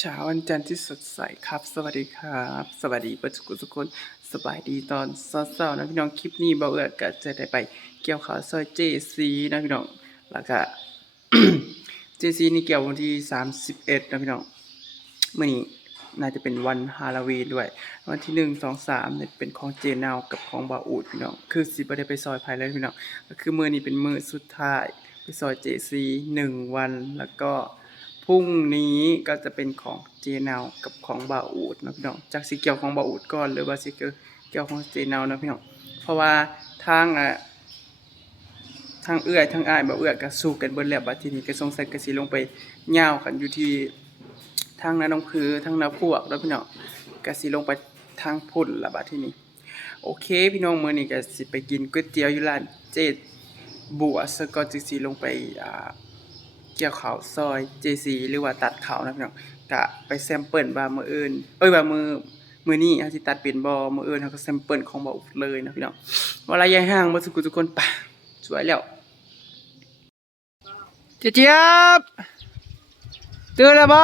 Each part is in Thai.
เช้าวันจันทร์ที่สดใสครับ สวัสดีครับ สวัสดีประชุกทุกคนสบายดีตอนเช้าๆนะพี่น้องคลิปนี้เบาเอือก็จะได้ไปเกี่ยวข้าวซอยเจซีนะพี่น้องแล้วก็เจซีนี่เกี่ยววันที่31นะพี่น้องเมื่อนี้น่าจะเป็นวันฮาโลวีนด้วย วันที่หนึ่งสองสามเนี่ยเป็นของเจนาวกับของบาอูดพี่น้องคือสิบ่ได้ไปซอยภายแล้วพี่น้องก็คือมื้อนี้เป็นมือสุดท้ายไปซอยเจซีหนึ่งวันแล้วก็ พรุ่งนี้ก็จะเป็นของเจนาวกับของบาอูดนะพี่น้องจากสีเกียวของบาอูดก่อนหรือว่าสีเกียวเกลของเจนาวนะพี่น้องเพราะว่าทางอะทางเอื้อยทางอ้ายบ่เอื้อยก็สู้กันเบิดแล้วบัดทีนี้ก็สงสัยก็สิลงไปย่าวกันอยู่ที่ทางนาน้องพือทางนาพวกแล้วพี่น้องก็สิลงไปทางพุ่นละบัดทีนี้ โอเค พี่น้องมื้อนี้ก็สิไปกินก๋วยเตี๋ยวอยู่ร้านเจดบัวซะก่อนสิสิลงไปอ่า เกี่ยวเขาวซอย JC หรือว่าตัดเขาวนะพี่น้องกะไปแซมเปิลว่ามืออื่น เอ้ยว่ามือมือนี้เฮาสิตัดเป็นบ่มืออื่นเฮาก็แซมเปิลของบ่เลยนะพี่น้องว่าระยะห่างบ่สุกุทุกคนปะสวยแล้วเจี๊ยบตื่นแล้วบ่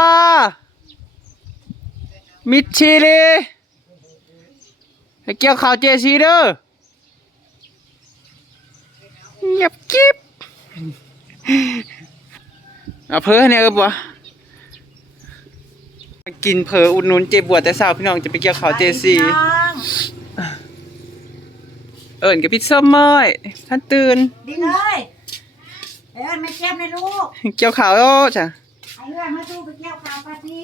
มิดชีลีให้เกี่ยวข้าว JC เด้อเงียบกิ๊บ เอาเพอเนี่ยเออบัวกินเพออุดหนุนเจ็บบัวแต่สาวพี่น้องจะไปเกี่ยวข้าวเจซีเอิญกับพี่ส้มเมยท่านตื่นดีเลยเอ้ยไม่เจ็บเลยลูกเกี่ยวข้าวโอ้จ้ะไอ้เอ้ยมาดูไปเกี่ยวข้าวปาที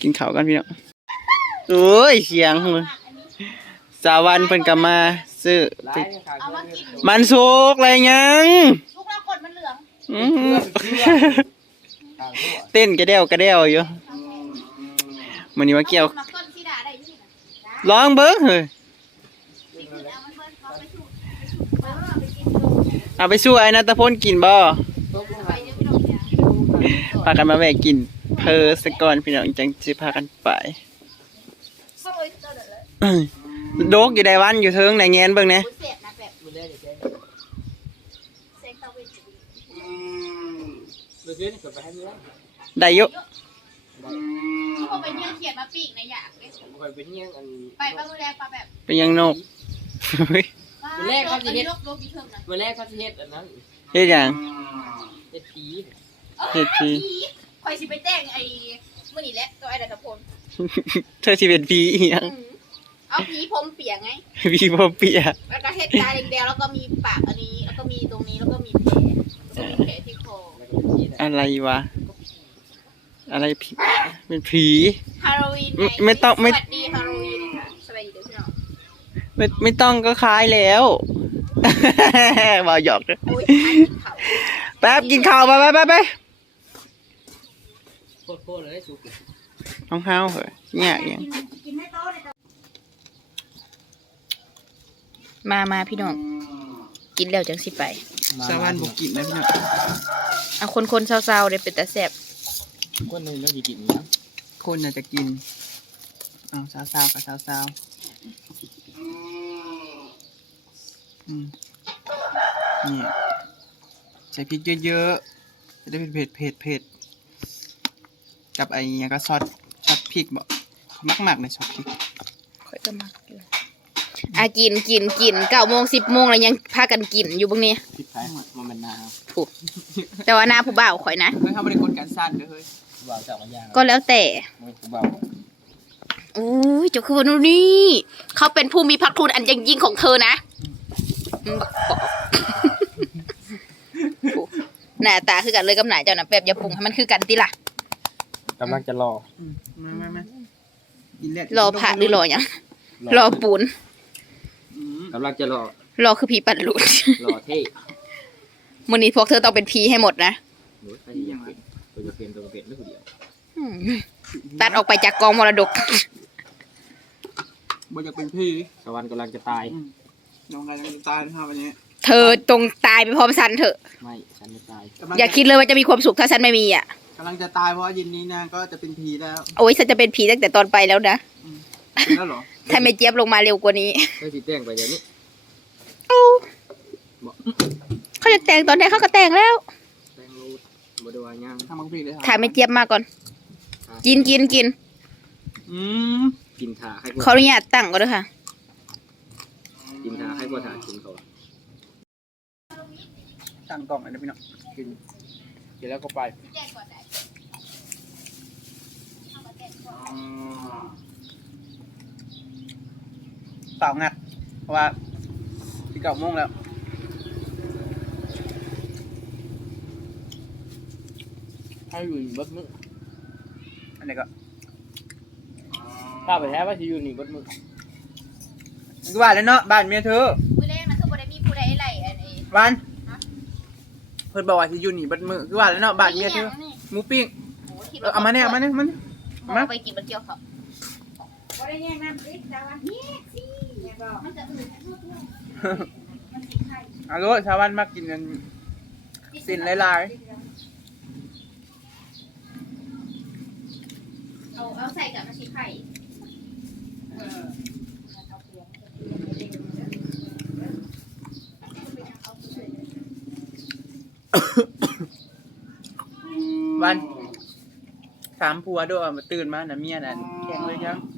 กินข้าวกันพี่น้องโอ้ยเสียงมึงสาวันเพิ่นกลับมาซื้อเอามากินมันสุกอะไรยัง ลูกเรากดมันเหลืองอื้อหือเต้นกระเดวกระเดวอยู่มันนี้มาเกี่ยวมาต้นที่ด่าได้ที่ไหนร้องเบิ้งเฮ้ยนี่คือเอามันเบิ้ลเขาไปชูเออไปกินดูเอาไปสู้ไอ้นัตพลกินบ่ไปเดี๋ยวพี่น้องเนี่ยพากันมาแวะกิน เพอสก่อนพี่น้องจังสิพากันไปเข้าเลยเจ้าเดือดเลยโดกอยู่ใดวันอยู่เทิงไหนแงนเบิ่งแหน่อุ้ยเสียบนะแบบเซ็งตะเวนจะ ดีได้อยู่ที่พอไปเยื่อเขียนมาปีกในอยากเลยคอยเป็นเงี้ยอันไปป้ามือแรงปลาแบบเป็นยังนกเฮ้ยลกลกยี่เทิงนะเมื่อแรกเขาสิเฮ็ดอันนั้นเฮ็ดหยังเฮ็ดผีเฮ็ดผีคอยสิไปแจ้งไอ้มื่อนี่แหละตัวไอ้ดัตพลเธอสิเป็นผีอีหยังเอาผีผมเปียกไงผีบ่เปียกแล้วก็เฮ็ดตาแดงๆแล้วก็มีปากอันนี้ แล้วก็มีตรงนี้แล้วก็มีแผลแล้วก็มีแผลที่คอ แล้วก็เป็นผีนะอะไรวะ อะไรผีเป็นผี ฮาโลวีนไม่ไม่ต้องไม่ สวัสดีฮาโลวีนค่ะสวัสดีเด้อพี่น้องไม่ไม่ต้องก็คล้ายแล้วบ่หยอกเด้อโอ้ยทานกินเขาแป๊บกินข้าวไปไปไปไปโคตรๆเลยสุกน้องเฮาเหรอเนี่ยหยังกินกินให้โตเลยมามาพี่น้อง กินแล้วจังสิไป สวรรค์บ่กินนะพี่น้องเอาคนคนๆเศร้าๆเลยเป็นตาแซ่บคนหนึงแล้วสิกินหยังคนน่าจะกินเอาสาวๆกับสาวๆอืมเนี่ยใส่พริกเยอะๆ จะได้เป็นเผ็ดเผ็ดเผ็ดกับไอ้หยังก็ซอสซอสพริกบ่มักมากๆเลยซอสพริกค่อยก็มักอยู่ อะกินกินกินเก้าโมงสิบโมงแล้วยังพากันกินอยู่บางนี้พริกไทยมันเป็นนาถูกแต่ว่าหน้าผู้บ่าวข่อยนะเฮ้ยเขาไม่ได้กดการสั้นเด้อเฮ้ยบ่าวเจ้าก็ย่างก็แล้วแต่มันผู้บ่าวอุ้ยเจ้าคือวันนี้เขาเป็นผู้มีพระคุณอันยิ่งยิ่งของเธอนะอืมบอกโอ้หน้าตาคือกันเลยกับหน้าเจ้านะแบบอย่าปรุงให้มันคือกันติล่ะกำลังจะรออืมมามามากินเลือดรอผ่าหรือรอหยังรอปูนอืม กำลังจะรอรอคือผีปั่นหลุด รอเท่มื้อนี้พวกเธอต้องเป็นผีให้หมดนะหนูไปยังไงตัวจะเป็นตัวจะเป็นไม่ผู้เดียวอืมตัดออกไปจากกองมรดก บ่อยากเป็นพี่สวรรค์กำลังจะตายอืมน้องกำลังจะตายนะครับวันนี้เธอจงตายไปพร้อมฉันเถอะ ไม่ฉันไม่ตายกำลังอย่าคิดเลยว่าจะมีความสุขถ้าฉันไม่มีอะ กำลังจะตายเพราะว่าเย็นนี้นางก็จะเป็นผีแล้วโอ้ยฉันจะเป็นผีตั้งแต่ตอนไปแล้วนะ เป็นแล้วเหรอ ถ้าไม่เจี๊ยบลงมาเร็วกว่านี้ได้สิแต่งไปเดี๋ยวนี้เอ้าเขาจะแต่งตอนไหนเขาก็แต่งแล้วแต่งรูดบ่ได้ว่ายังทำมังผีเลยครับถ่ายไม่เจี๊ยบมาก่อนอ่ากินกินกินอืมกินถาให้ขออนุญาตตั้งก่อนเด้วยค่ะ กินถาให้บ่ถากินเขาตั้งกล่องอันนี้พี่น้องกินกินแล้วก็ไป เปล่างัด เพราะว่าที่เก้าโมงแล้วให้อยู่นี่เบิดมืออันนี้ก็ถ้าไปแท้ว่าสิอยู่นี่เบิดมือมันก็ว่าแล้วเนาะบ้านเมียเธอมื้อแรกนะคือบ่ได้มีผู้ใดไล่อันนี้บ้านเพิ่นบอกว่าที่อยู่นี่เบัดมือคือว่าแล้วเนาะบ้านเมียเธอหมูปิ้งเออเอามาเนี่ยเอามาเนี่ยเอามาเนี่ยมาไปกินมันเกี่ยวเขาบ่ได้แย่งน้ำสิดาวันนี้สิ แม่บอกมันจะอื่นเอาลูกชาวบ้านมากินกันสินหลายเอาเอาใส่กับน้ำพริกไข่ๆวันถามผัวด้วยว่ามาตื่นมาน่ะเมียนั่นแข็งเลยยังตัวใส่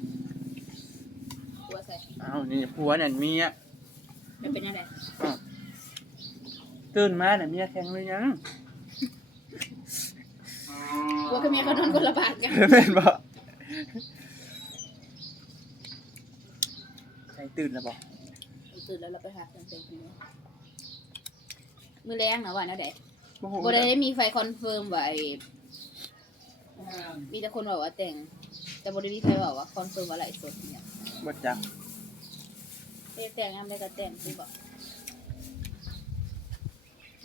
อ้าวนี่ผัวนั่นเมียมันเป็นยังไงตื่นมาน่ะเมียแข็งเลยยังตัวกับเมียเขานอนคนละบาทกันเป็นบ่ใครตื่นแล้วบ่ตื่นแล้วเราไปหาเพื่อนเป็นมือแรงนะว่านะเด็กบ่ฮู้บ่ได้มีไฟคอนเฟิร์มว่าไอ้มีแต่คนบอกว่าแต่ง แต่บ่ได้มีใครบอกว่าคอนเฟิร์มว่าไหลฟ์สดเนี่ยบ่จัก เอ้ยแต่งงานได้ก็แต่งคือบอก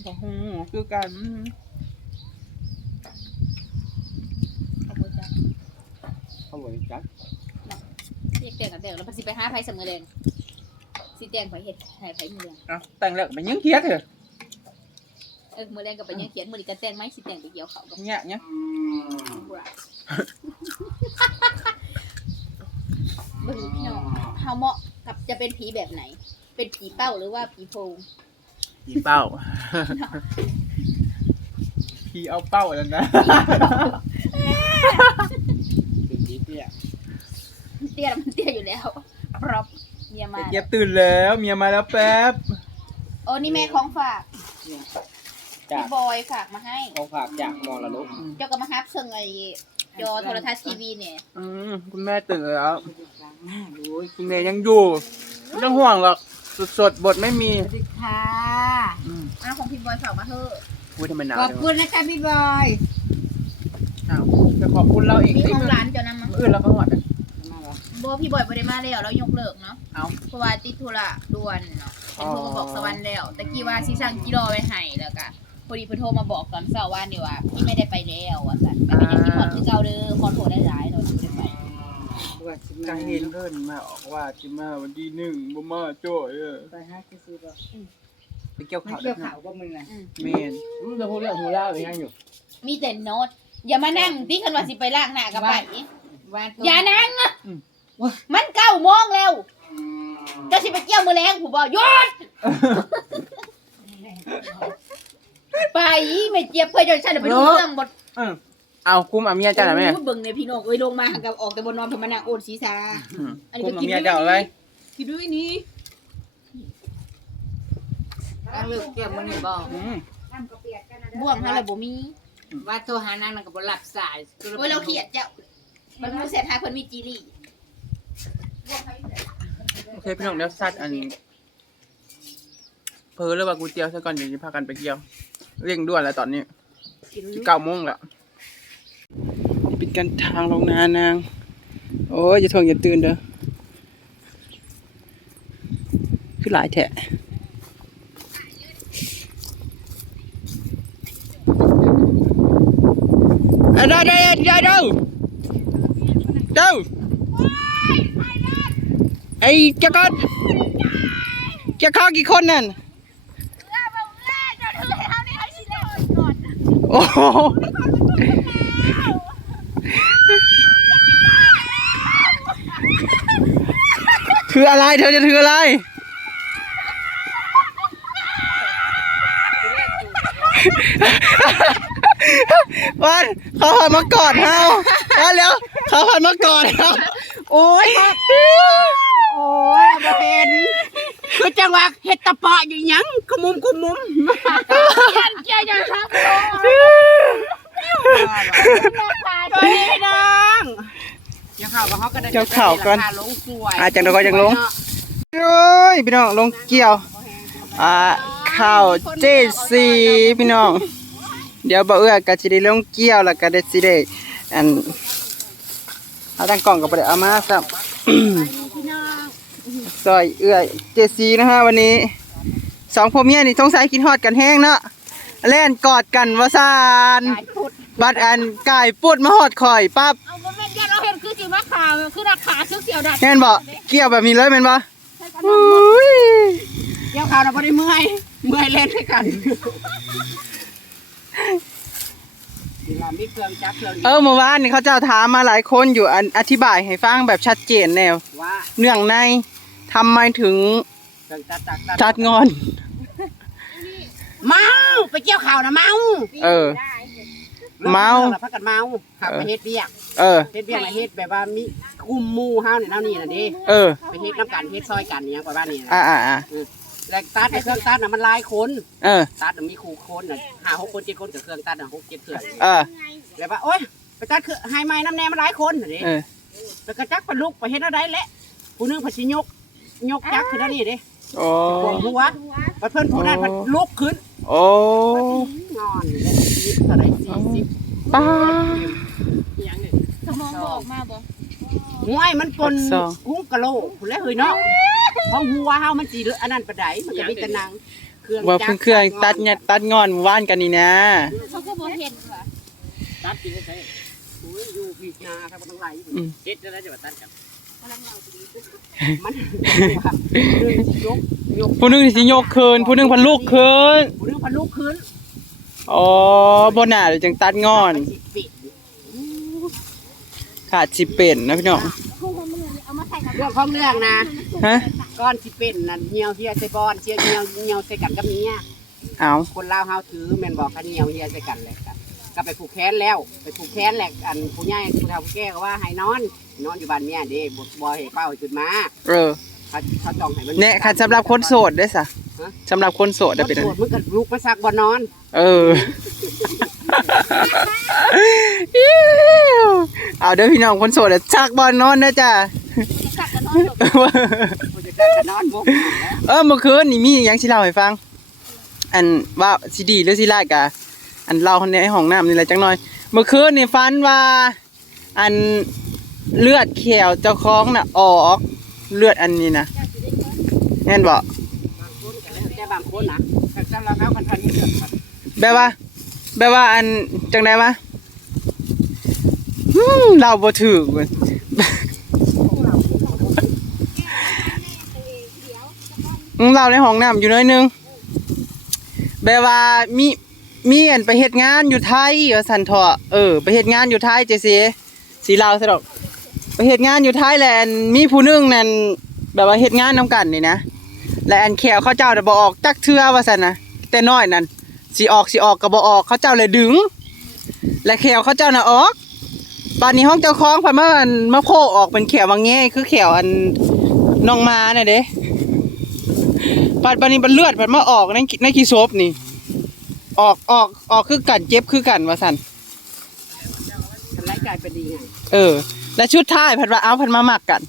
บ่ฮู้คือกันเขาบ่จักเขาบ่ได้จักเรียกแต่งกันแต่งแล้วพอสิไปหาไผเสมอแดงสิแต่งไผเฮ็ดให้ไผมือแดงเอ้าแต่งแล้วมันยังเครียดเหรอเออมือแดงก็ไปยังเขียนมือนี้ก็แต่งไหมสิแต่งไปเกี่ยวเขากับเนี่ยเนี่ยบุระเบิ่งพี่น้องเฮาเหมาะ กับจะเป็นผีแบบไหน เป็นผีเป้าหรือว่าผีโพงผีเป้าผีเอาเป้าแล้วนะเป็นผีเตี้ยเตี้ยมันเตี้ยอยู่แล้วพร้อมเมียมาเย็บตื่นแล้วเมียมาแล้วแป๊บโอ้นี่แม่ของฝากจากพี่บอยฝากมาให้ของฝากจากมรดกเจ้าก็มาฮับเชิงไอ้จอโทรทัศน์ทีวีเนี่ย อืมคุณแม่ตื่นแล้ว โอ้ยคุณแม่ยังอยู่ไม่ต้องห่วงหรอกสดๆบทไม่มีสวัสดีค่ะอืมอ้าวของพี่บอยฝากมาเถอะพูดทำไมหนาวขอบจังคุณนะคะพี่บอยอ้าวจะขอบคุณเราอีกมีไอ้ของมือร้านเจ้านำมาอื่นเราก็หวัดอะโบพี่บอยบ่ได้มาแล้วเรายกเลิกเนาะเอา เพราะว่าติดธุระด่วนเนาะเป็นโทรมาบอกสวรรค์แล้วตะกี้ว่าสิสั่งกิโลไปให้แล้วก็พอดีเพิ่นโทรมาบอกตอนเช้าว่านี่ว่าพี่ไม่ได้ไปแล้วว่าซั่นแต่เป็นยังที่พอดคือเก่าเด้อขอโทษได้หลายๆเราไม่ได้ไป จังเห็นเพิ่นมาออกว่าจิมาวันที่หนึ่งบ่มาจ้อยเออไปหาซื้อบ่ไปเกี่ยวไม่ข้าวเกี่ยวข่าวก็มึงน่ะเมนอืมจะพูดเรื่องหูล่าไปยังอยู่มีแต่โน้ตอย่ามานั่งที่คันว่าสิไปล้างหน้ากับไปวันอย่านั่งอะมันเก้าโมงแล้วจะสิไปเกี่ยวมือแรงผู้บ่หยุดไปไม่เจี๊ยบเพื่อนจนฉันไปดูเรื่องบทเออ เอาคุมเอาเมียจ้าหน่ะแม่โอ้ยเบิ่งเนี่ยพี่น้องเอ้ยลงมาหันกับออกแต่บนนอนเพิ่นมานั่งโอนศีรษะอืมอันนี้คุก็มเอากินเมียเจ้าอะไรกินด้วยนี่ตั้งเลิกเกี่ยวมึงนี่บ่อืมบ่วงฮะแล้วบ่มีว่าโทรหานางนั่นก็บ่รับสายโอ้ยเราเครียดเจ้ามันรู้เสียทายเพิ่นมีจีรี่โอเคพี่น้องเดี๋ยวซัดอันเพอแล้วว่ากูเจียวซะก่อนเดี๋ยวจะพากันไปเกี่ยวเร่งด่วนแล้วตอนนี้กินเก้าโมงแล้ว นี่เป็นการทางลงนานาง โอ้ยอย่าทวงอย่าตื่นเด้อคือหลายแทะอะได้ได้ได้เด้อเด้อไอ้เจ้าก้อนเจ้าข้าวกี่คนนั่น โอ้โห ถืออะไร เธอจะถืออะไร วันเขาหามากอดเฮามาแล้วเขาพันมาก่อนครับโอ้ยโอ้ยบ่เห็นคือจังหวะเฮ็ดตะปะอยู่หยังขมุมขมุมเกียนเกียนยังครับไปน้อง เกี่ยวข่าวกับเขาก็ได้เกี่ยวข่าวก่อนราคาลงสวยอ่าจังเราก็ยังลงโอ้ยพี่น้องลงเกี่ยวอ่าข้าวเจซีพี่น้อง เดี๋ยวบ่เอื้อก็สิได้ลงเกี่ยวแล้วก็ได้สิได้อันเอาตั้งกล่องก็บ่ได้เอามาซ้ำซอยเอื้อยเจซีนะฮะวันนี้สองพ่อเมียนี่สงสัยกินฮอดกันแห้งเนาะแล่นกอดกันว่าซานขายพุดบัดอันกายปุดมาฮอดข่อยปั๊บ สิว่าขาคือราคาเสียวๆดัดแม่นบ่เกี่ยวแบบนี้เลยแม่นบ่อุ้ยเกี่ยวข่าวเราไม่ได้เมื่อยเมื่อยเล่นด้วยกันเวลามีเครื่องจักรเครื่องเออเมื่อวานนี่เขาเจ้าถามมาหลายคนอยู่อันอธิบายให้ฟังแบบชัดเจนแนวว่าเนื่องในทำไมถึงเครื่องจักรจักรจัดงอน เมาไปเกี่ยวข่าวนะเมา เออ เมาแล้วพักกันเมาขับไปเฮ็ดเบี้ยกเออ เฮ็ดเบี้ยกมาเฮ็ดแบบว่ามีกลุ่มหมู่เฮาเนี่ยเนานี่น่ะเด้เออ ไปเฮ็ดน้ำกันเฮ็ดซอยกันเนี่ยประมาณนี้นะอ่าอ่าอ่าแล้วตัดในเครื่องตัดน่ะมันหลายคนเออ ตัดน่ะมีครูคนน่ะห้าหกคนเจ็ดคนกับเครื่องตัดน่ะหกเจ็ดเครื่องเออ แล้วว่าโอ๊ยไปตัดเครื่องให้ไม้น้ำแน่มันหลายคนน่ะเด้เออ แล้วก็จักไปลุกไปเฮ็ดอะไรแหละผู้หนึงเพนสิยกยกจักขึ้นแล้วนี่เด้ โอ้ควงหัวบัดเพิ่นผู้นั้นเพิ่นลุกขึ้นโอ้นอนอยู่ได้สิบเท่าไหร่สี่สิบป้าสมองบอกมาบ่ห้วยมันปนสองกุ้งกะโหลกพุ่นแหล้วเฮ้ยเนาะเพราะหัวเฮามันสิเหลืออันนั้นปานใดมันก็มีแต่หนังเครื่องว่าจัเพิ่งเครื่องตัดเนี่ยตัดงอนว่านกันนี่นะเขาก็บ่เห็นว่ะตัดกินได้ใช่โอ้ยอยู่พี่นาครับบ่ต้องไหลอืมเฮ็ดจะได้จะมาตัดกัน มันเรื่องสิยกยกผู้หนึงสิยกคืนผู้หนึงพันลูกคืนผู้หนึงเพันลุกขึ้นอ๋อบ่น่าเลยจังตัดงอน สิปิดขาดสิเป็นนะพี่น้องเอามาใส่กับเรื่องของเรื่องนะฮะก้อนสิเป็นนั่นเหี่ยวเหี่ยใส่ก้อนเชียเหี่ยวเหี่ยวใส่กันกับเมียเอาคนลาวเฮาถือแม่นบอกกันเหี่ยวเหี่ยใส่กันเลยกัน ก็ไปผูกแขนแล้ว ไปผูกแขนแหละอันผู้ใหญ่ผู้เฒ่าผู้แก่ก็ว่าให้นอน นอนอยู่บ้านเมียเด้บ่บ่ให้เป้าให้ขึ้นมาเออเขาเขาจ้องให้มันเนี่ยค่ะสำหรับคนโสดได้สะฮะสำหรับคนโสดคได้นเป็นโสดมันก็ลุกมาซักบ่นอน เออ เอาเด้อพี่น้องคนโสดอะชักบอลนอนนะจ้ะสักกันนอนจบผู้จะได้ก็นอนบ่เออเมื่อคืนนี่มีอหยังสิเล่าให้ฟัง อันว่าสิดีหรือสิร้ายกะ อันเล่าในห้องน้ำนี่แหละจังหน่อย เมื่อคืนนี่ฝันว่าอันเลือดแขวเจ้าของน่ะออกเลือดอันนี้นะแม่นบอกบางคนก็แล้วแต่บางคนนะแต่สำหรับเขาคันทันนี่เกิดครับแบบว่าแบบว่าอันจังไดวะอืมเราบ่ถือเว้ยอืมเราในห้องน้ำอยู่หน้อยหนึงแบบว่ามี มีอันไปเฮ็ดงานอยู่ไทยว่าสันเถาะเออไปเฮ็ดงานอยู่ไทยเจสิสีลาวซะดอก ไปเฮ็ดงานอยู่ไทยแลนด์มีผู้นึงนั่นแบบว่าเฮ็ดงานนํกันนี่นะและอันแขวเขาเจ้าน่ะบ่ออกจักเทื่อว่าซั่นนะแต่น้อยนั่นสิออกสิออกก็บ่ออกเขาเจ้าเลยดึง และแขวเขาเจ้าน่ะออกบัดนี้ห้องเจ้าของเพิ่นมาอันมาโผล่ออกเป็นแขวว่าแง่คือแขวอันน้องมาน่ะเด้ปัดบันนี้มันเลือดมันมาออกในในขี้ศพนี่ ออกออกออกคือกันเจ็บคือกันว่าสันมันไล่กลายเป็นดีไงเออ และชุดท้ายผัดว่าเอาผัดมาหมักกัน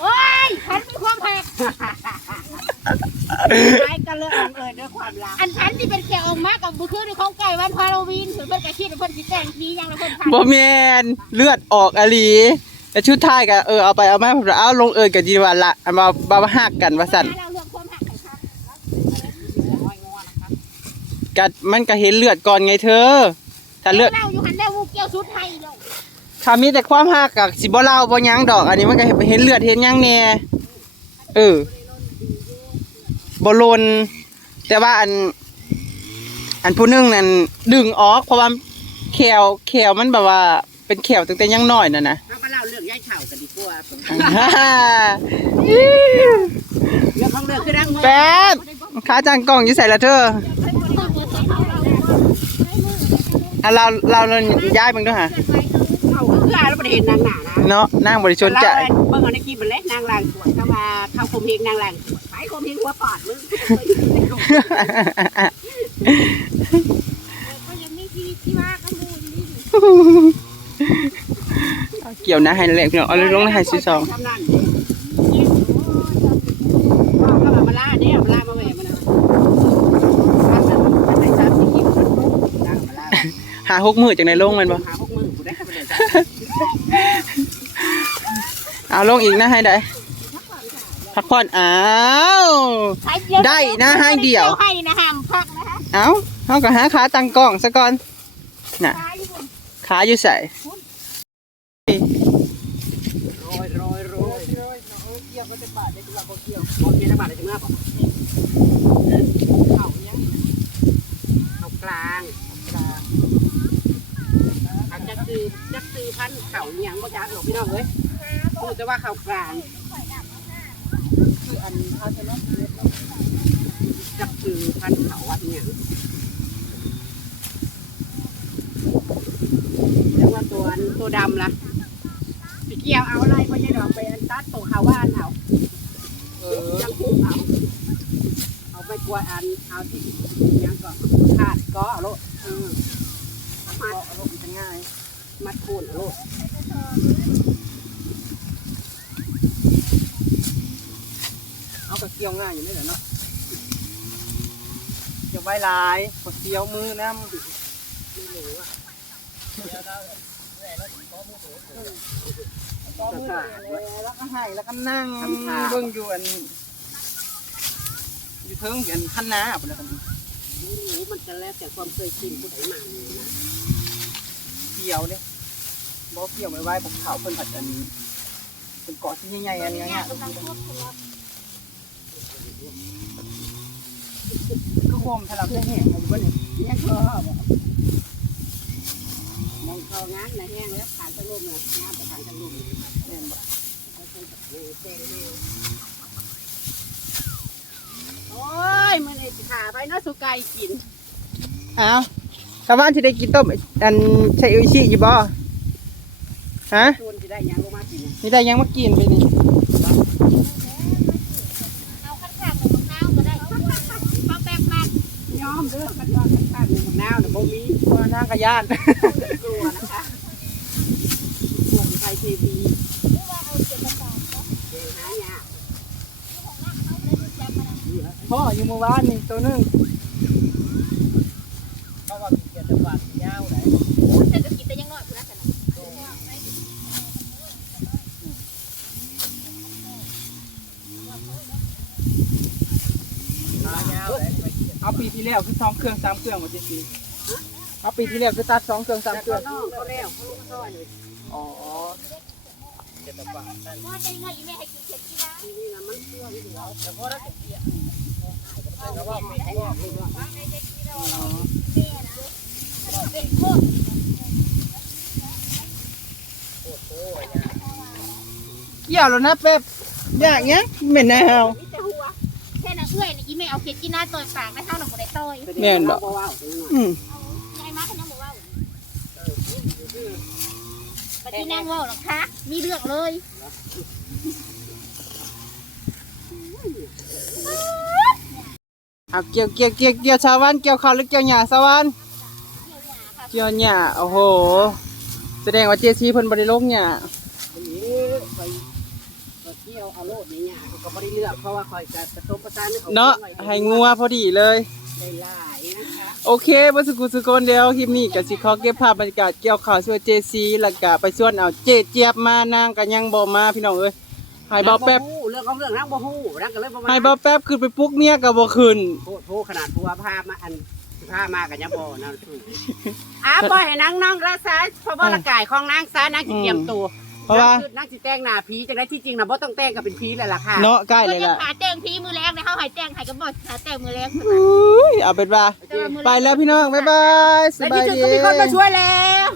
โอ้ยพันมีความหักไล่กันเลยเอ่ยด้วยความรักอันพันที่เป็นแขกออกมากับบุคือในของไก่วันฮาโลวีนถึงเพิ่นก็คิดว่าเพิ่นสิแต่งผีหยังแล้วเพิ่นพันบ่แมนเลือดออกอะลีและชุดท้ายก็เออเอาไปเอามาผัดว่าเอาลงเอยกับจีวันละเอามาบามาหักกันว่าสันเราเลือกความหักให้ครับ ห้อยงอนะครับ กัดมันก็เห็นเลือดก่อนไงเธอ ถ้าเลือดเราอยู่หันได้วูเกี่ยวสุดไทยเลยถ้ามีแต่ความหักกับสิบ่เล่าบ่หยังดอก อันนี้มันก็เห็นเลือดเห็นหยังแน่เออบ่ลนแต่ว่าอัน อันผู้หนึงนั่นดึงออกเพราะว่าแขวแขวมันแบบว่า เป็นแขวตั้งแต่ยังน้อยน่ะนะเราก็เล่าเรื่องย้ายเฉากันดีกว่าฮ่าเรื่องของเรื่องคือดังมือแป๊บขาจางกล้องอยู่ใส่ละเธอ อะเราเราเราย้ายมึงด้วยฮะเขาก็คือแล้วบ่ได้เห็นนางหน้านะเนาะนั่งบริชนใจแล้วเบิ่งเอาในคลิปมันเลยนางลางสวยเข้ามาเข้าคมเพลงนางลางสวยไปคมเพลงหัวปอดมึงก็ยังมีชีวิตที่ว่าก็มูลนี่เกี่ยวนะให้นั่นแหละพี่น้องเอาเลยลงนะให้สิสองทำนั่นเด้ก็มาล่าเด้มาล่ามาแหวมันนะใส่ซับสิกินนางมาล่า หาหกมือจากในลงมันบ่หาพวกมือกูได้ไปเลยเอาลงอีกนะให้ได้พักผ่อนอ้าว ได้นะให้เดี่ยว ให้นะห้ามพักนะคะเอาเขาก็หาขาตั้งกล้องซะก่อนน่ะขาอยู่ใส่โรยโรยโรยโรยเกี่ยวก็จะบาดได้ตัวก็เกี่ยวบ่เกี่ยวจะบาดได้จังเมื่อบ่เข้ายังเข้ากลางกลางอันจะคือจะคือ พันเขาเนียงบ่จักหรอกพี่น้องเอ้ยพูดแต่ว่าเขากลางคืออันเขาจะนับจะคือพันเขาวัดเนี่ยแล้วว่าตัวอันตัวดำล่ะพี่เกียวเอาอะไรพ่อใหญ่ดอกไปอันตัดตัวเขาว่าอันเอาเออยังพูเอาเอาไปกวาดอันเอาที่ยังก็ขาดก็เอาโลดเออมัดเอาโลดมันจะง่าย มัดคูนเอาโลดเอาก็เกี่ยวง่ายอยู่นี่แหละเนาะเกี่ยวไว้ลายกดเกี่ยวมือน้ำก็ก็แล้วก็ให้แล้วก็นั่งเบิ่งอยู่อันอยู่เทิงอยู่อันคันนาพุ่นน่ะกันไม่รู้มันจะแล้วแต่ความเคยชินผู้ใดมา เนี่ยนะเกี่ยวเด้บ่เกี่ยวไว้ไว้ผมขาวเพิ่นผัดอันเป็นเกาะที่ใหญ่ๆอันเนี้ยก็คมถลับได้แห้งอยู่บ่นี่เนี่ยก็บอกมองเขางานนะแห้งแล้วผ่านทางลมนะงานไปผ่านทางลมแม่นบอกเขาใช้แบบเออเต้นเร็วโอ้ยมันไอ้ขาไปเนาะสุไก่กินอ้าว ชาวบ้านสิได้กินต้มอันใช้อิชิอยู่บ่ฮะชวนจะได้หยังลงมากินมีได้ยังมากินไปนี่เอาข้างๆของน้าวก็ได้เขาแป๊บมากยอมเด้อกันว่าข้างๆหนึ่งนาวน่ะบ่มีว่าทางกระยาน กลัวนะคะกลัวไฟทีวีเดี๋ยวหายากพ่ออยู่เมื่อวานนี่ตัวหนึง เขาว่าเกียรติบัตรยาวไหน เศรษฐกิจแต่ยังน้อยคุณละขาปเกียรติเอาปีที่แล้วคือสองเครื่องสามเครื่องว่าจังซี่เอาปีที่แล้วคือตัดสองเครื่องสามเครื่องน้องเขาแล้วเขาลูกเขาซอยเลยอ๋อเกียรติบัตรนั่นว่าใจน้อยแม่ให้กินเสร็จที่ร้านทีนี้น่ะมันเชื่ออยู่แล้วแต่พอได้เกียรติแต่ว่าไม่ได้ว่า เป็นโคตรโอ้โหเนี่ยเกี่ยวแล้วนะเป๊บอยากเนี้ยเหม็นแนวมีแต่หัวแค่นั้นเอื้อยนี่อีแม่เอาเค็ดกินหน้าต่อยปากได้เท่าหนังบ่ได้ต่อยแม่นบ่บ่ว้าวจังหน่อยอืมยายมาเขายังบอกว่าปฏินางว่าหรอกคะมีเรื่องเลยเอาเกี่ยวเกี่ยวเกี่ยวเกี่ยวชาวบ้านเกี่ยวข้าวหรือเกี่ยวหญ้าชาวบ้าน เกี่ยวหญ้าโอ้โห แสดงว่าเจซีเพิ่นบ่ได้ลงหญ้าอันนี้ไปไปเที่ยวเอาโลดนี่เนี่ยก็บ่ได้เลือกเพราะว่าคอยจะผสมประสานให้อเนาะให้งัวพอดีเลย ได้หลายนะคะโอเคบ่สุกุสุกนเดียวคลิปนี้ก็สิขอเก็บภาพบรรยากาศเกี่ยวข้าวช่วยเจซีแล้วก็ไปชวนเอาเจเจี๊ยบมานางก็ยังบ่มาพี่น้องเอ้ยให้เบาแป๊บเรื่องของเรื่องนางบ่ฮู้นางก็เลยบ่มาให้เบาแป๊บขึ้นไปปลุกเมียก็บ่ขึ้นโทษโทษขนาดผัวพามาอัน พามากันยังบ่นั่นสู้อ้าปล่อยให้นางน้องรักษาเพราะว่าร่างกายของนางซานางสิเตรียมตัวเพราะว่า นงคือนางสิแต่งหน้าผีจังได๋ที่จริงน่ะบ่ต้องแต่งก็เป็นผีแล้วล่ะค่ะเนาะใกล้ก็เลยยังล่ะหาแจ้งพีมือแรงนะเขาหายแจ้งหายก็บอกหาแจ้งมือแรงอุ้ยเอาเป็นว่าไปแล้วพี่น้อง บ๊ายบาย สในบายที่สุดดี ก็มีคนมาช่วยแล้ว